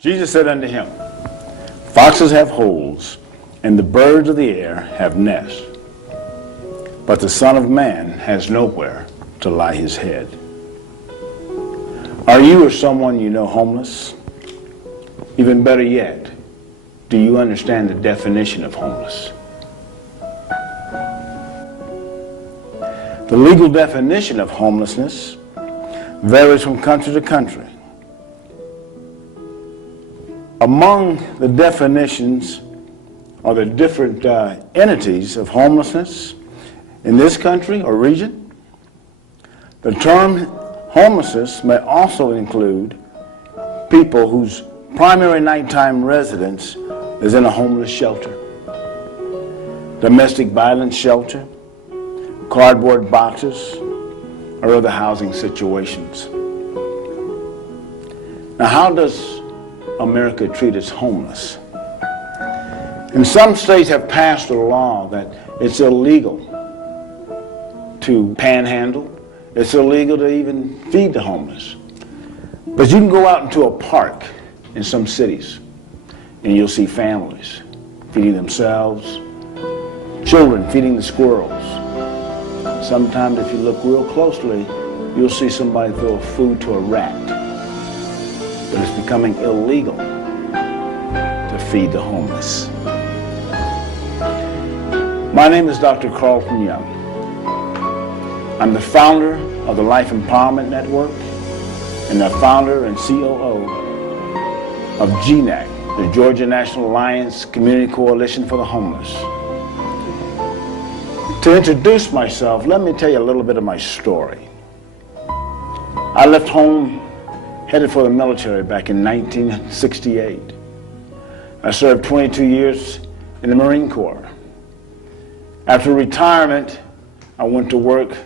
Jesus said unto him, Foxes have holes, and the birds of the air have nests, but the Son of Man has nowhere to lie his head. Are you or someone you know homeless? Even better yet, do you understand the definition of homeless? The legal definition of homelessness varies from country to country. Among the definitions or the different entities of homelessness in this country or region, the term homelessness may also include people whose primary nighttime residence is in a homeless shelter, domestic violence shelter, cardboard boxes, or other housing situations. Now, how does America treat its homeless? And some states have passed a law that it's illegal to panhandle. It's illegal to even feed the homeless. But you can go out into a park in some cities and you'll see families feeding themselves, children feeding the squirrels. Sometimes if you look real closely, you'll see somebody throw food to a rat. But it's becoming illegal to feed the homeless. My name is Dr. Carlton Young. I'm the founder of the Life Empowerment Network and the founder and COO of GNAC, the Georgia National Alliance Community Coalition for the Homeless. To introduce myself, let me tell you a little bit of my story. I left home, headed for the military back in 1968. I served 22 years in the Marine Corps. After retirement, I went to work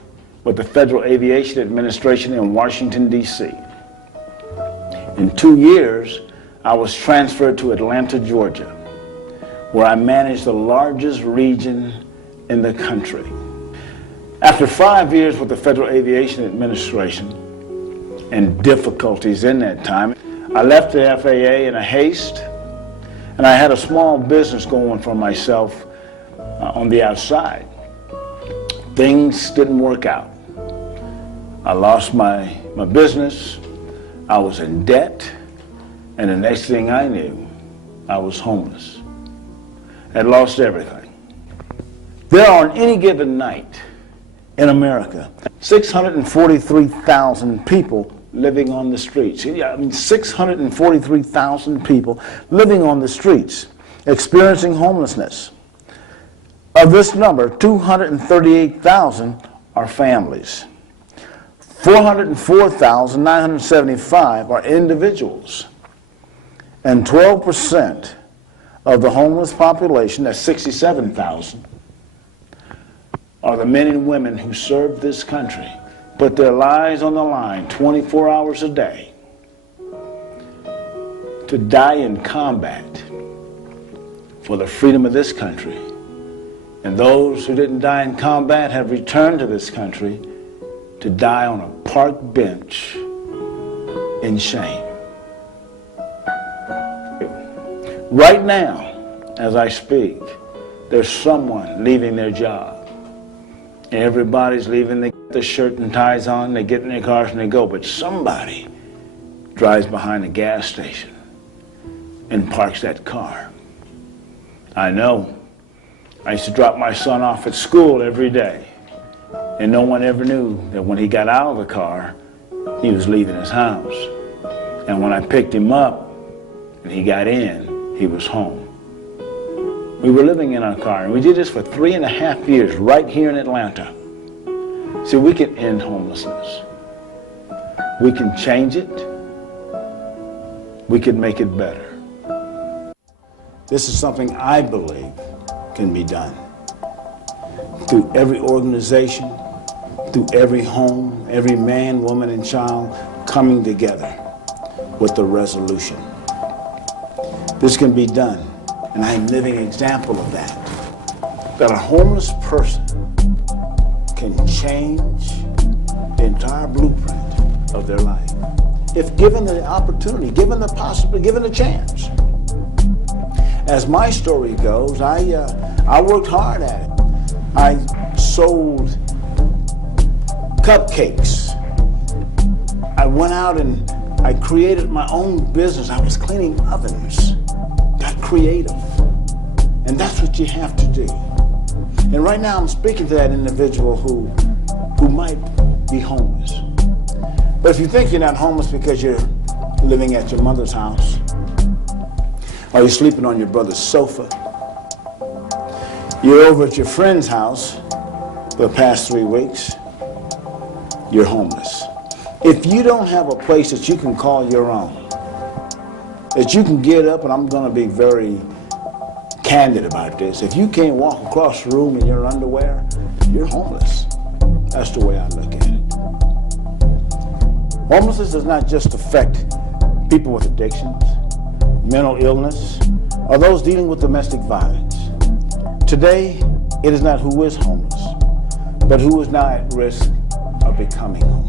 with the Federal Aviation Administration in Washington, D.C. In 2 years, I was transferred to Atlanta, Georgia, where I managed the largest region in the country. After 5 years with the Federal Aviation Administration and difficulties in that time, I left the FAA in a haste, and I had a small business going for myself on the outside. Things didn't work out. I lost my business, I was in debt, and the next thing I knew, I was homeless. I'd lost everything. There are on any given night in America, 643,000 people living on the streets. 643,000 people living on the streets, experiencing homelessness. Of this number, 238,000 are families. 404,975 are individuals. And 12% of the homeless population, that's 67,000, are the men and women who serve this country, put their lives on the line 24 hours a day to die in combat for the freedom of this country. And those who didn't die in combat have returned to this country to die on a park bench in shame. Right now, as I speak, there's someone leaving their job. Everybody's leaving, they get their shirt and ties on, they get in their cars and they go, but somebody drives behind a gas station and parks that car. I know. I used to drop my son off at school every day, and no one ever knew that when he got out of the car, he was leaving his house. And when I picked him up and he got in, he was home. We were living in our car, and we did this for 3.5 years right here in Atlanta. See, we can end homelessness. We can change it. We can make it better. This is something I believe can be done through every organization, through every home, every man, woman, and child coming together with the resolution. This can be done. And I'm a living example of that a homeless person can change the entire blueprint of their life. if given the opportunity, given the possibility, given the chance. As my story goes, I worked hard at it. I sold cupcakes. I went out and I created my own business. I was cleaning ovens. Got creative. And that's what you have to do. And right now I'm speaking to that individual who might be homeless. But if you think you're not homeless because you're living at your mother's house, or you're sleeping on your brother's sofa, you're over at your friend's house for the past 3 weeks, you're homeless. If you don't have a place that you can call your own, that you can get up, and I'm going to be very candid about this, if you can't walk across the room in your underwear, you're homeless. That's the way I look at it. Homelessness does not just affect people with addictions, mental illness, or those dealing with domestic violence. Today, it is not who is homeless, but who is now at risk of becoming homeless.